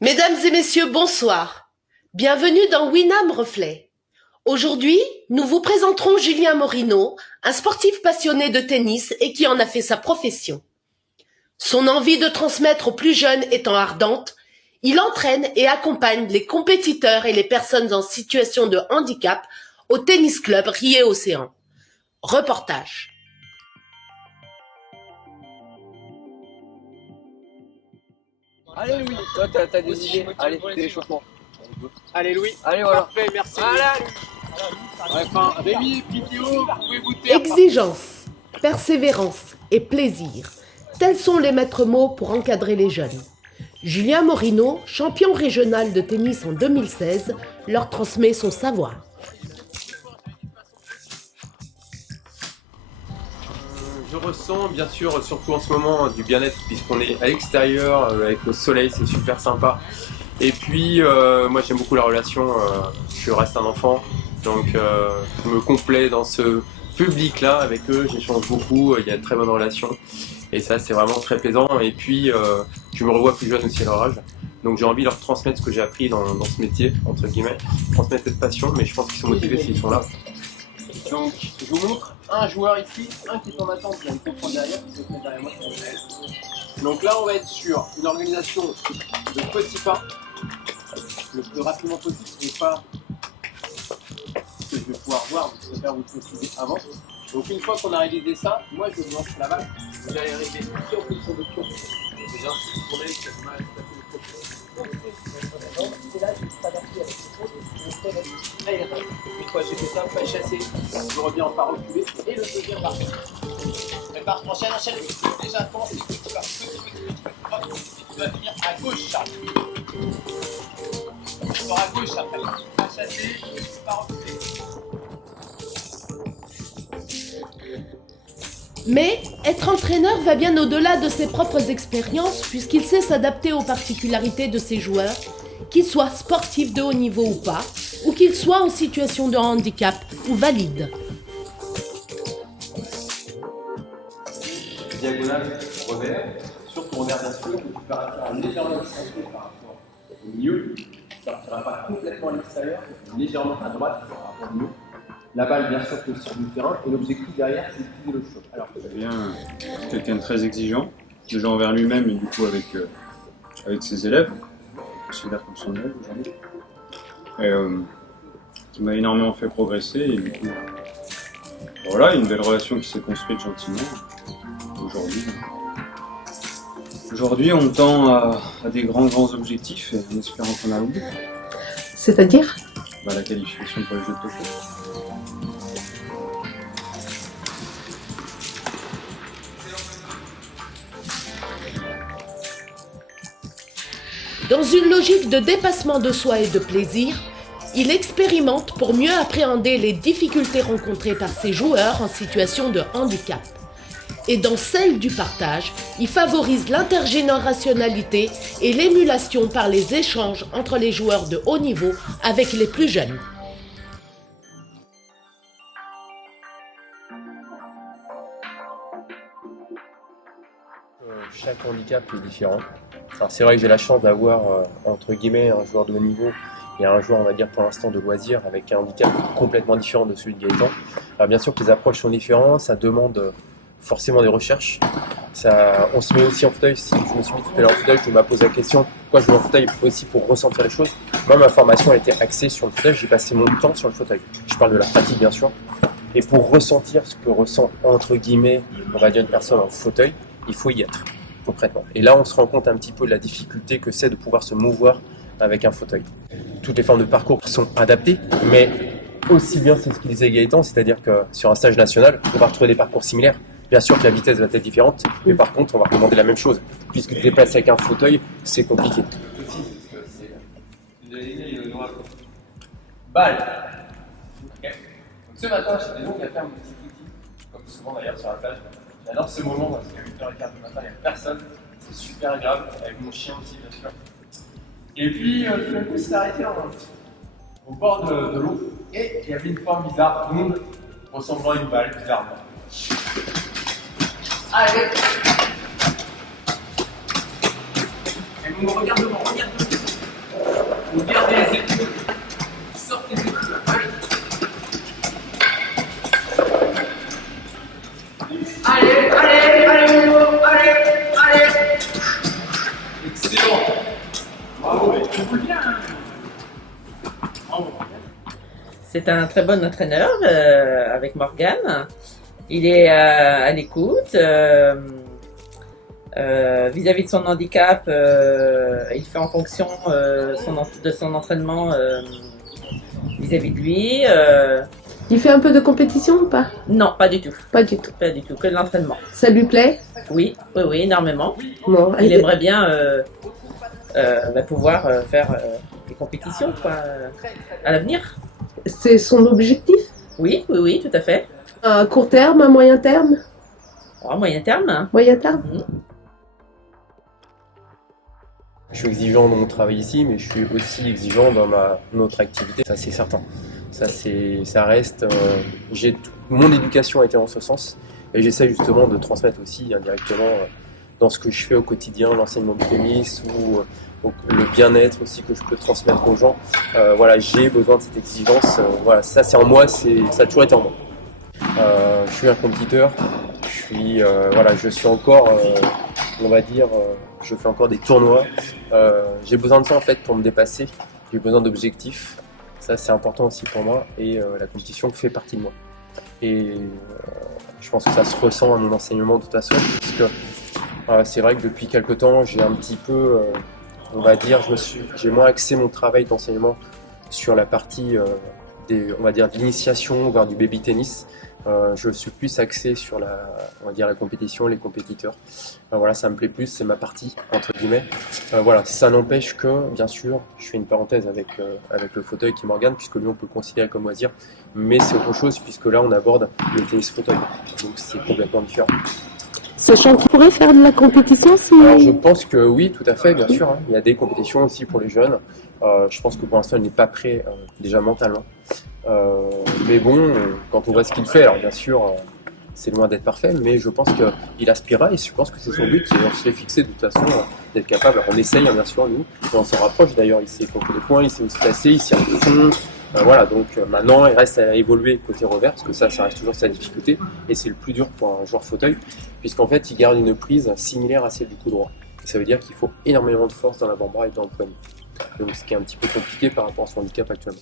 Mesdames et messieurs, bonsoir. Bienvenue dans Winam Reflet. Aujourd'hui, nous vous présenterons Julien Morino, un sportif passionné de tennis et qui en a fait sa profession. Son envie de transmettre aux plus jeunes étant ardente, il entraîne et accompagne les compétiteurs et les personnes en situation de handicap au tennis club Rié Océan. Reportage. Allez Louis, toi t'as des idées. Allez, fais l'échauffement. Allez Louis, Allez voilà. parfait, merci. Enfin, Rémi, vidéo, vous pouvez vous taire. Exigence, persévérance et plaisir. Tels sont les maîtres mots pour encadrer les jeunes. Julien Morino, champion régional de tennis en 2016, leur transmet son savoir. Je ressens bien sûr, surtout en ce moment, du bien-être puisqu'on est à l'extérieur, avec le soleil, c'est super sympa. Et puis, moi j'aime beaucoup la relation, je reste un enfant, donc je me complais dans ce public-là, avec eux, j'échange beaucoup, il y a une très bonne relation. Et ça c'est vraiment très plaisant. Et puis, je me revois plus jeune aussi à leur âge. Donc j'ai envie de leur transmettre ce que j'ai appris dans ce métier, entre guillemets, transmettre cette passion, mais je pense qu'ils sont motivés s'ils sont là. Donc, je vous montre un joueur ici, un qui est en attente, qui a une comprendre derrière, qui se met derrière moi. Donc là, on va être sur une organisation de petits pas, le plus rapidement possible, et pas ce que je vais pouvoir voir, je préfère vous le préciser avant. Donc une fois qu'on a réalisé ça, moi je vous lance la balle, vous allez arriver ici en position de pion. Déjà, si vous tournez, ça mal à tout à fait le profil. Et là, je vais s'adapter avec ce chose, je vais allez, une fois j'ai fait ça, pas chasser, je reviens en pas reculer, et le deuxième par contre. Prépare, enchaîne. Déjà, pense, petit pas, hop, et tu vas venir à gauche, Charles. Tu vas à gauche après, pas chasser, pas reculer. Mais être entraîneur va bien au-delà de ses propres expériences puisqu'il sait s'adapter aux particularités de ses joueurs, qu'ils soient sportifs de haut niveau ou pas, ou qu'ils soient en situation de handicap ou valides. Diagonale, revers, sur ton revers bien sûr, que tu peux partir légèrement accentué par rapport au milieu, ça ne partira pas complètement à l'extérieur, légèrement à droite par rapport au milieu. La balle bien sûr peut sortir du terrain et l'objectif derrière c'est d'utiliser le choc. Alors, bien quelqu'un de très exigeant, déjà envers lui-même et du coup avec ses élèves, je considère comme son élève aujourd'hui, et qui m'a énormément fait progresser et du coup voilà, une belle relation qui s'est construite gentiment. Aujourd'hui on tend à des grands objectifs et en espérant qu'on a au bout. C'est-à-dire ? La qualification pour les Jeux de Tokyo. Dans une logique de dépassement de soi et de plaisir, il expérimente pour mieux appréhender les difficultés rencontrées par ses joueurs en situation de handicap. Et dans celle du partage, il favorise l'intergénérationnalité et l'émulation par les échanges entre les joueurs de haut niveau avec les plus jeunes. Chaque handicap est différent. Alors c'est vrai que j'ai la chance d'avoir entre guillemets un joueur de haut niveau et un joueur on va dire pour l'instant de loisir avec un handicap complètement différent de celui de Gaëtan. Alors bien sûr que les approches sont différentes, ça demande forcément des recherches. On se met aussi en fauteuil, si je me suis mis tout à l'heure en fauteuil, je me pose la question pourquoi je me mets en fauteuil aussi pour ressentir les choses. Moi ma formation a été axée sur le fauteuil, j'ai passé mon temps sur le fauteuil. Je parle de la pratique bien sûr. Et pour ressentir ce que ressent entre guillemets on va dire une personne en fauteuil, il faut y être. Concrètement. Et là, on se rend compte un petit peu de la difficulté que c'est de pouvoir se mouvoir avec un fauteuil. Toutes les formes de parcours sont adaptées, mais aussi bien c'est ce qu'il disait Gaëtan, c'est-à-dire que sur un stage national, on va retrouver des parcours similaires. Bien sûr que la vitesse va être différente, mais par contre, on va demander la même chose, puisque déplacer avec un fauteuil, c'est compliqué. Balle. Okay. Donc ce matin, j'étais donc à faire mon petit footing, comme souvent d'ailleurs sur la plage. J'adore ce moment parce qu'à 8h15 du matin, il n'y a personne. C'est super agréable, avec mon chien aussi, bien sûr. Et puis, tout d'un coup, il s'est arrêté au bord de l'eau et il y avait une forme bizarre, ronde, ressemblant à une balle, bizarrement. Allez! Et vous me regardez devant, C'est un très bon entraîneur avec Morgane. Il est à l'écoute. Vis-à-vis de son handicap, il fait en fonction de son entraînement vis-à-vis de lui. Il fait un peu de compétition ou pas? Non, pas du tout. Pas du tout. Pas du tout, que de l'entraînement. Ça lui plaît? Oui, énormément. Bon, Il aimerait bien pouvoir faire des compétitions quoi, à l'avenir. c'est son objectif? Oui, tout à fait. À court terme, à moyen terme? À moyen terme. Hein. Moyen terme? Je suis exigeant dans mon travail ici, mais je suis aussi exigeant dans notre activité, ça c'est certain. Ça reste. Mon éducation a été en ce sens, et j'essaie justement de transmettre aussi indirectement dans ce que je fais au quotidien, l'enseignement du tennis ou le bien-être aussi que je peux transmettre aux gens. Voilà, j'ai besoin de cette exigence. Voilà, ça c'est en moi, ça a toujours été en moi. Je suis un compétiteur. Je suis encore, on va dire, je fais encore des tournois. J'ai besoin de ça en fait pour me dépasser. J'ai besoin d'objectifs. Ça c'est important aussi pour moi et la compétition fait partie de moi. Et je pense que ça se ressent à mon enseignement de toute façon, puisque c'est vrai que depuis quelque temps j'ai un petit peu, on va dire, j'ai moins axé mon travail d'enseignement sur la partie on va dire, de l'initiation vers du baby tennis. Je suis plus axé sur la compétition, les compétiteurs. Voilà, ça me plaît plus, c'est ma partie, entre guillemets. Voilà, ça n'empêche que, bien sûr, je fais une parenthèse avec le fauteuil qui m'organe, puisque lui, on peut le considérer comme loisir, mais c'est autre chose, puisque là, on aborde le tennis fauteuil. Donc, c'est complètement différent. Sachant qu'il pourrait faire de la compétition si... Alors, je pense que oui, tout à fait, bien sûr. Hein. Il y a des compétitions aussi pour les jeunes. Je pense que pour l'instant, il n'est pas prêt, déjà mentalement. Mais bon, quand on voit ce qu'il fait, alors bien sûr, c'est loin d'être parfait, mais je pense qu'il aspirera et je pense que c'est son but. Et on se l'est fixé de toute façon d'être capable. Alors, on essaye, hein, bien sûr, nous, et on s'en rapproche d'ailleurs. Il sait compter les points, il sait où se placer, il sait à fond. Voilà, donc maintenant, il reste à évoluer côté revers, parce que ça reste toujours sa difficulté, et c'est le plus dur pour un joueur fauteuil, puisqu'en fait, il garde une prise similaire à celle du coup droit. Ça veut dire qu'il faut énormément de force dans l'avant-bras et dans le poignet. Donc, ce qui est un petit peu compliqué par rapport à son handicap actuellement.